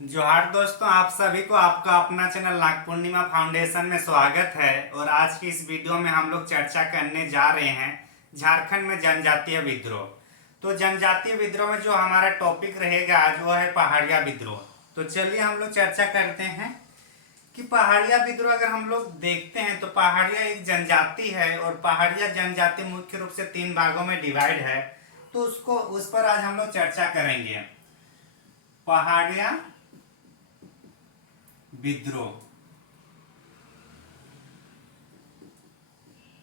जोहार दोस्तों, आप सभी को आपका अपना चैनल नाग पूर्णिमा फाउंडेशन में स्वागत है। और आज की इस वीडियो में हम लोग चर्चा करने जा रहे हैं झारखंड में जनजातीय विद्रोह। तो जनजातीय विद्रोह में जो हमारा टॉपिक रहेगा आज वो है पहाड़िया विद्रोह। तो चलिए हम लोग चर्चा करते हैं कि पहाड़िया विद्रोह अगर हम लोग देखते हैं तो पहाड़िया एक जनजाति है और पहाड़िया जनजाति मुख्य रूप से 3 भागों में डिवाइड है। तो उस पर आज हम लोग चर्चा करेंगे। पहाड़िया विद्रोह।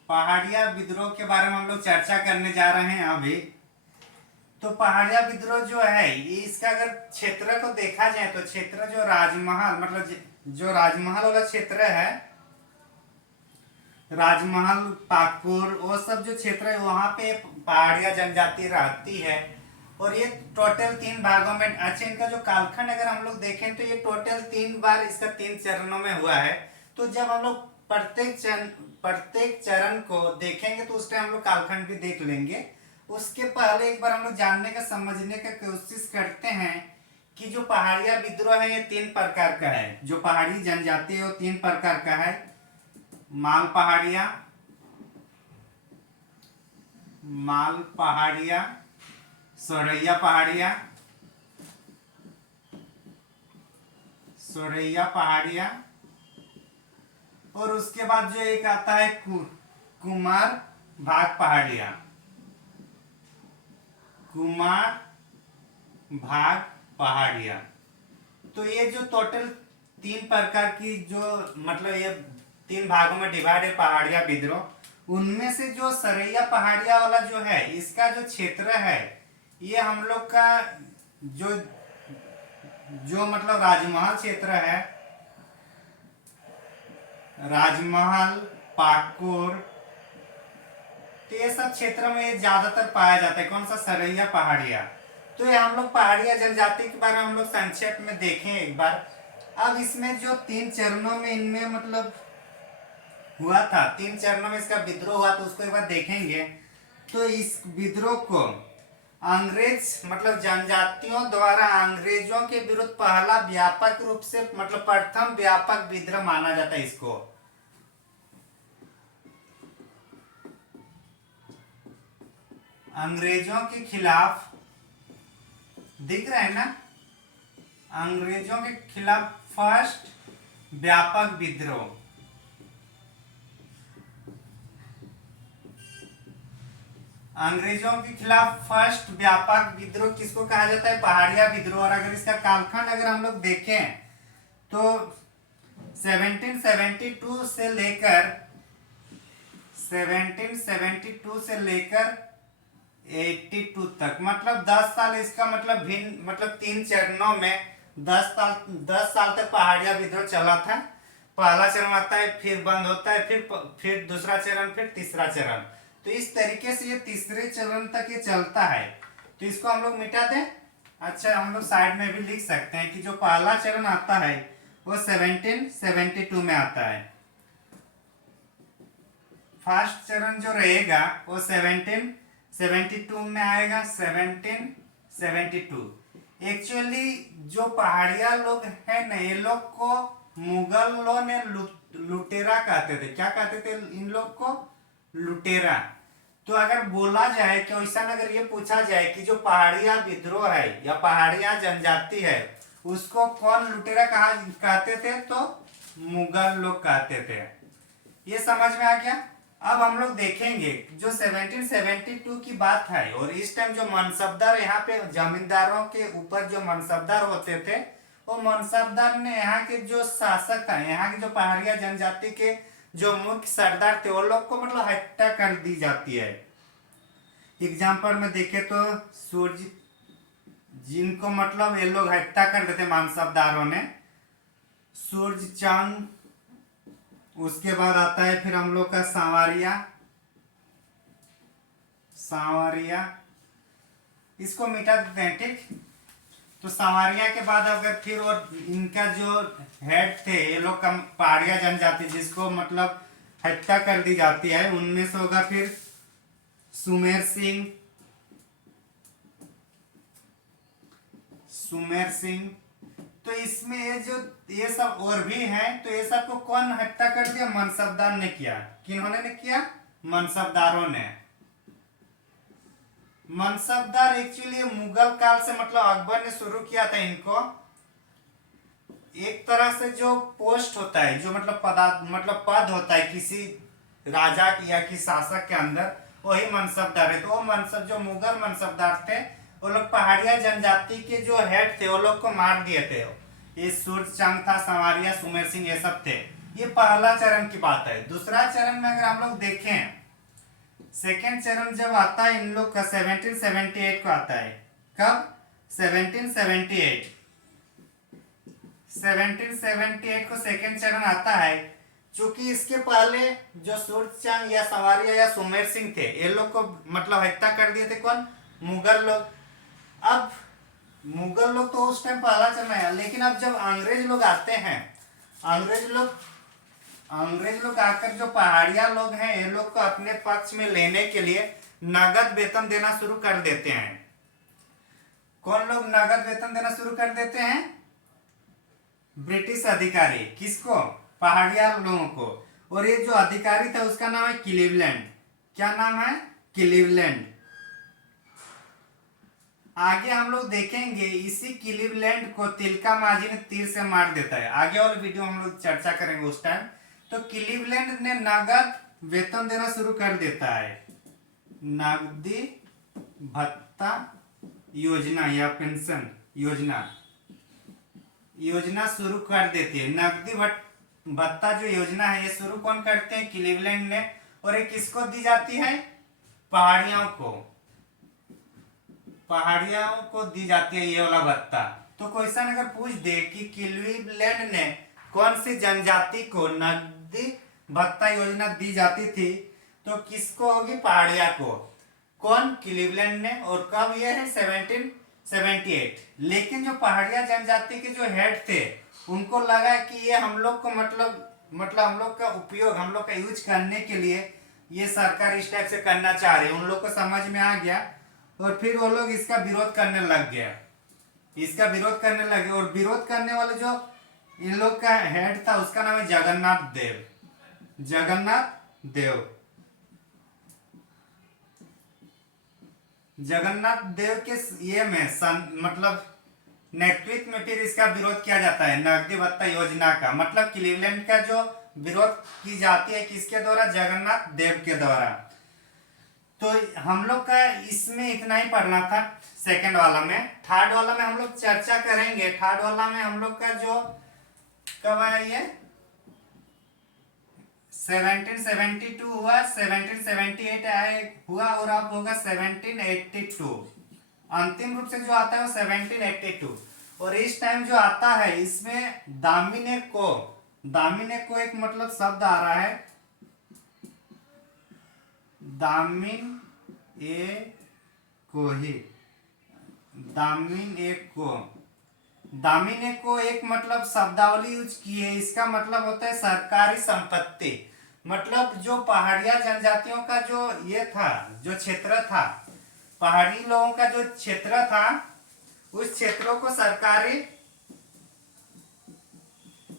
पहाड़िया विद्रोह के बारे में हम लोग चर्चा करने जा रहे हैं अभी। तो पहाड़िया विद्रोह जो है ये इसका अगर क्षेत्र को देखा जाए तो क्षेत्र जो राजमहल मतलब जो राजमहल वाला क्षेत्र है, राजमहल पाकुर वो सब जो क्षेत्र है वहां पे पहाड़िया जनजाति रहती है। और ये टोटल 3 भागों में। अच्छा, इनका जो कालखंड अगर हम लोग देखें तो ये टोटल 3 बार इसका 3 चरणों में हुआ है। तो जब हम लोग प्रत्येक चरण को देखेंगे तो उस टाइम हम लोग कालखंड भी देख लेंगे। उसके पहले एक बार हम लोग जानने का समझने का कोशिश करते हैं कि जो पहाड़िया विद्रोह है ये 3 प्रकार का है। जो पहाड़ी जनजाति है वो 3 प्रकार का है। माल पहाड़िया, सोरैया पहाड़िया और उसके बाद जो एक आता है कुमार भाग पहाड़िया। तो ये जो टोटल 3 प्रकार की जो मतलब ये 3 भागों में डिवाइड है पहाड़िया विद्रोह। उनमें से जो सरैया पहाड़िया वाला जो है इसका जो क्षेत्र है ये हम लोग का जो जो मतलब राजमहल क्षेत्र है, राजमहल पाकुर, तो ये सब क्षेत्र में ये ज्यादातर पाया जाता है। कौन सा? सरैया पहाड़िया। तो ये हम लोग पहाड़िया जनजाति के बारे में हम लोग संक्षेप में देखें एक बार। अब इसमें जो 3 चरणों में इनमें मतलब हुआ था, 3 चरणों में इसका विद्रोह हुआ तो उसको एक बार देखेंगे। तो इस विद्रोह को अंग्रेज मतलब जनजातियों द्वारा अंग्रेजों के विरुद्ध पहला व्यापक रूप से मतलब प्रथम व्यापक विद्रोह माना जाता है इसको। अंग्रेजों के खिलाफ, दिख रहा है ना, अंग्रेजों के खिलाफ फर्स्ट व्यापक विद्रोह। अंग्रेजों के खिलाफ फर्स्ट व्यापक विद्रोह किसको कहा जाता है? पहाड़िया विद्रोह। और अगर इसका कालखंड अगर हम लोग देखें तो 1772 से लेकर 82 तक मतलब 10 साल इसका मतलब भिन्न मतलब 3 चरणों में 10 साल तक पहाड़िया विद्रोह चला था। पहला चरण आता है, फिर बंद होता है, फिर दूसरा चरण, फिर तीसरा चरण। तो इस तरीके से ये तीसरे चरण तक ये चलता है। तो इसको हम लोग मिटा दें। अच्छा, हम लोग साइड में भी लिख सकते हैं कि जो पहला चरण आता है वो 1772 में आता है। फर्स्ट चरण जो रहेगा वो 1772 में आएगा। 1772 एक्चुअली जो पहाड़िया लोग हैं ना ये लोग को मुगल लोग ने लुटेरा कहते थे। क्या कहते थे इन लोग को? लुटेरा। तो अगर बोला जाए कि ऐसा अगर ये पूछा जाए कि जो पहाड़िया विद्रोह है या पहाड़िया जनजाति है उसको कौन लुटेरा कहते थे तो मुगल लोग कहते थे। ये समझ में आ गया। अब हम लोग देखेंगे जो 1772 की बात है और इस टाइम जो मनसबदार यहाँ पे जमींदारों के ऊपर जो मनसबदार होते थे वो मनसबदार ने यहाँ के जो शासक था, यहाँ के जो पहाड़िया जनजाति के जो मुख्य सरदार थे वो लोग को मतलब हत्या कर दी जाती है। एग्जाम्पल में देखे तो सूर्य, जिनको मतलब ये लोग हत्या कर देते मनसबदारों ने, सूर्य चंद। उसके बाद आता है फिर हम लोग का सांवरिया, इसको मिटा देते हैं, ठीक। तो सांवरिया के बाद अगर फिर और इनका जो हेड थे ये लोग पहाड़िया जनजाति जिसको मतलब हत्या कर दी जाती है उनमें से होगा फिर सुमेर सिंह। तो इसमें ये सब और भी हैं, तो ये सब को कौन हत्या कर दिया? मनसबदार ने किया। किन्होंने ने किया? मनसबदारों ने। मनसबदार एक्चुअली मुगल काल से, मतलब अकबर ने शुरू किया था इनको। एक तरह से जो पोस्ट होता है, जो मतलब पद होता है किसी राजा या किसी शासक के अंदर, वही मनसबदार है। तो वो मनसब जो मुगल मनसबदार थे, वो लोग पहाड़िया जनजाति के जो हेड थे वो लोग को मार दिए थे। ये सूरजचंद था, संवरिया, सुमेर सिंह, ये सब थे। ये पहला चरण की बात है। दूसरा चरण में अगर हम लोग देखें, सेकेंड चरण जब आता है इन लोग का 1778 को आता है। कब? 1778 को सेकेंड चरण आता है। चूंकि इसके पहले जो सूरजचंद या संवरिया या सुमेर सिंह थे, ये लोग को मतलब हत्या कर दिए थे। कौन? मुगल लोग। अब मुगल लोग तो उस टाइम पहला चरण है, लेकिन अब जब अंग्रेज लोग आते हैं, अंग्रेज लोग आकर जो पहाड़िया लोग हैं, ये लोग को अपने पक्ष में लेने के लिए नगद वेतन देना शुरू कर देते हैं। कौन लोग नगद वेतन देना शुरू कर देते हैं? ब्रिटिश अधिकारी। किसको? पहाड़िया लोगों को। और ये जो अधिकारी था उसका नाम है क्लीवलैंड। क्या नाम है? क्लीवलैंड। आगे हम लोग देखेंगे, इसी क्लीवलैंड को तिलका मांझी ने तीर से मार देता है। आगे वाले वीडियो हम लोग चर्चा करेंगे उस टाइम। तो क्लीवलैंड ने नगद वेतन देना शुरू कर देता है। नगदी भत्ता योजना या पेंशन योजना शुरू कर देती है। नगदी भत्ता जो योजना है, ये शुरू कौन करते हैं? क्लीवलैंड ने। और ये किसको दी जाती है? पहाड़ियों को दी जाती है ये वाला भत्ता। तो क्वेश्चन अगर पूछ दे कि क्लीवलैंड ने कौन सी जनजाति को नगदी भत्ता योजना दी जाती थी, तो किसको होगी? पहाड़िया को। कौन? क्लीवलैंड ने। और कब ये है? 1778। लेकिन जो पहाड़िया जनजाति के जो हेड थे, उनको लगा कि ये हम लोग को मतलब हम लोग का उपयोग, हम लोग का यूज करने के लिए ये सरकार इस टाइप से करना चाह रही है। उन लोग को समझ में आ गया और फिर वो लोग इसका विरोध करने लग गया। और विरोध करने वाले जो इन लोग का हेड था, उसका नाम है जगन्नाथ देव के ये में मतलब नेतृत्व में फिर इसका विरोध किया जाता है, नगदी भत्ता योजना का। मतलब क्लीवलैंड का जो विरोध की जाती है, किसके द्वारा? जगन्नाथ देव के द्वारा। तो हम लोग का इसमें इतना ही पढ़ना था सेकंड वाला में। थर्ड वाला में हम लोग चर्चा करेंगे। थर्ड वाला में हम लोग का जो कब आया, ये 1772 हुआ, 1778 हुआ और अब होगा 1782। अंतिम रूप से जो आता है वो 1782। और इस टाइम जो आता है, इसमें दामिने को एक मतलब शब्द आ रहा है, दामिने को एक मतलब शब्दावली यूज की है। इसका मतलब होता है सरकारी संपत्ति। मतलब जो पहाड़िया जनजातियों का जो ये था, जो क्षेत्र था, पहाड़ी लोगों का जो क्षेत्र था, उस क्षेत्रों को सरकारी,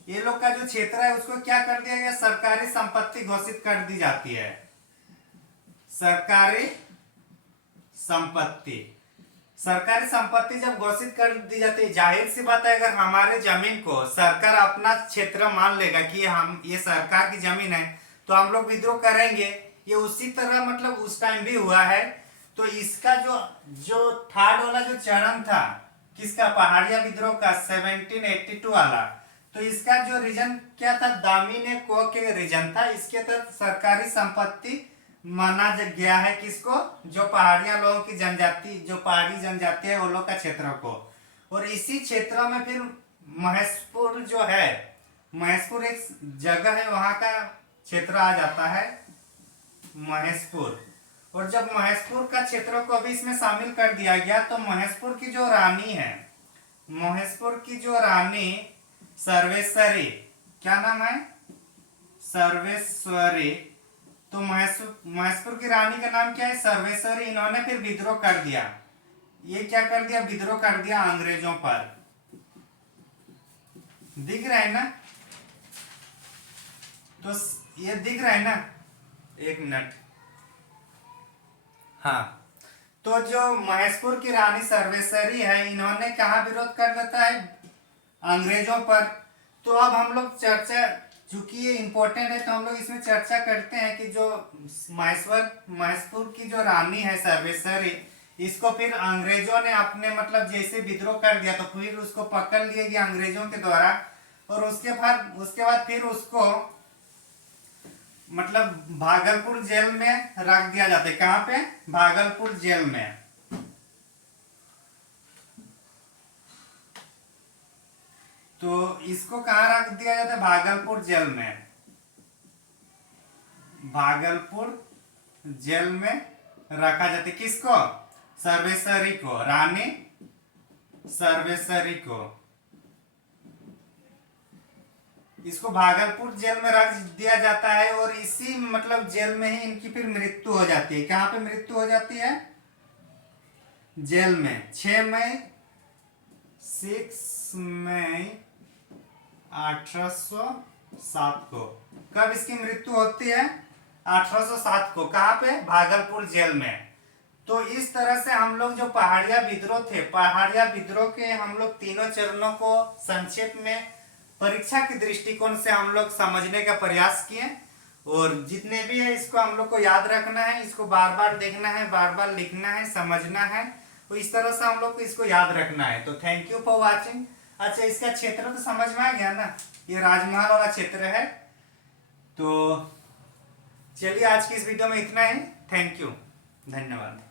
ये लोग का जो क्षेत्र है उसको क्या कर दिया गया? सरकारी संपत्ति घोषित कर दी जाती है। सरकारी संपत्ति जब घोषित कर दी जाती है, जाहिर सी बात है, अगर हमारे जमीन को सरकार अपना क्षेत्र मान लेगा कि हम ये सरकार की जमीन है, तो हम लोग विद्रोह करेंगे। ये उसी तरह मतलब उस टाइम भी हुआ है। तो इसका जो थर्ड वाला जो चरण था, किसका? पहाड़िया विद्रोह का, 1782 वाला। तो इसका जो रीजन क्या था? दामिने को के रीजन था। इसके तहत सरकारी संपत्ति माना गया है किसको? जो पहाड़िया लोगों की जनजाति, जो पहाड़ी जनजाति है, वो लोग का क्षेत्र को। और इसी क्षेत्र में फिर महेशपुर जो है, महेशपुर एक जगह है, वहां का क्षेत्र आ जाता है महेशपुर। और जब महेशपुर का क्षेत्र को अभी इसमें शामिल कर दिया गया, तो महेशपुर की जो रानी सर्वेश्वरी, क्या नाम है? सर्वेश्वरी। तो महेशपुर की रानी का नाम क्या है? सर्वेश्वरी। इन्होंने फिर विद्रोह कर दिया। ये क्या कर दिया? विद्रोह कर दिया अंग्रेजों पर। दिख रहा है ना? तो ये दिख रहा है ना? एक मिनट। हाँ, तो जो महेशपुर की रानी सर्वेश्वरी है, इन्होंने कहाँ विरोध कर देता है? अंग्रेजों पर। तो अब हम लोग चर्चा, चूंकि ये इम्पोर्टेंट है तो हम लोग इसमें चर्चा करते हैं कि जो महेशपुर की जो रानी है सर्वेश्वरी, इसको फिर अंग्रेजों ने अपने मतलब जैसे विद्रोह कर दिया तो फिर उसको पकड़ लिया गया अंग्रेजों के द्वारा, और उसके बाद फिर उसको मतलब भागलपुर जेल में रख दिया जाता है। कहाँ पे? भागलपुर जेल में। तो इसको कहाँ रख दिया जाता है? भागलपुर जेल में। भागलपुर जेल में रखा जाता है। किसको? सर्वेश्वरी को, रानी सर्वेश्वरी को। इसको भागलपुर जेल में रख दिया जाता है और इसी मतलब जेल में ही इनकी फिर मृत्यु हो जाती है। कहाँ पे मृत्यु हो जाती है? जेल में। 6 मई 1807 को। कब इसकी मृत्यु होती है? 1807 को। कहाँ पे? भागलपुर जेल में। तो इस तरह से हम लोग जो पहाड़िया विद्रोह थे, पहाड़िया विद्रोह के हम लोग तीनों चरणों को संक्षेप में परीक्षा के दृष्टिकोण से हम लोग समझने का प्रयास किए, और जितने भी है इसको हम लोग को याद रखना है, इसको बार बार देखना है, बार बार लिखना है, समझना है। तो इस तरह से हम लोग को इसको याद रखना है। तो थैंक यू फॉर वाचिंग। अच्छा, इसका क्षेत्र तो समझ में आ गया ना? ये राजमहल वाला क्षेत्र है। तो चलिए आज की इस वीडियो में इतना ही। थैंक यू, धन्यवाद।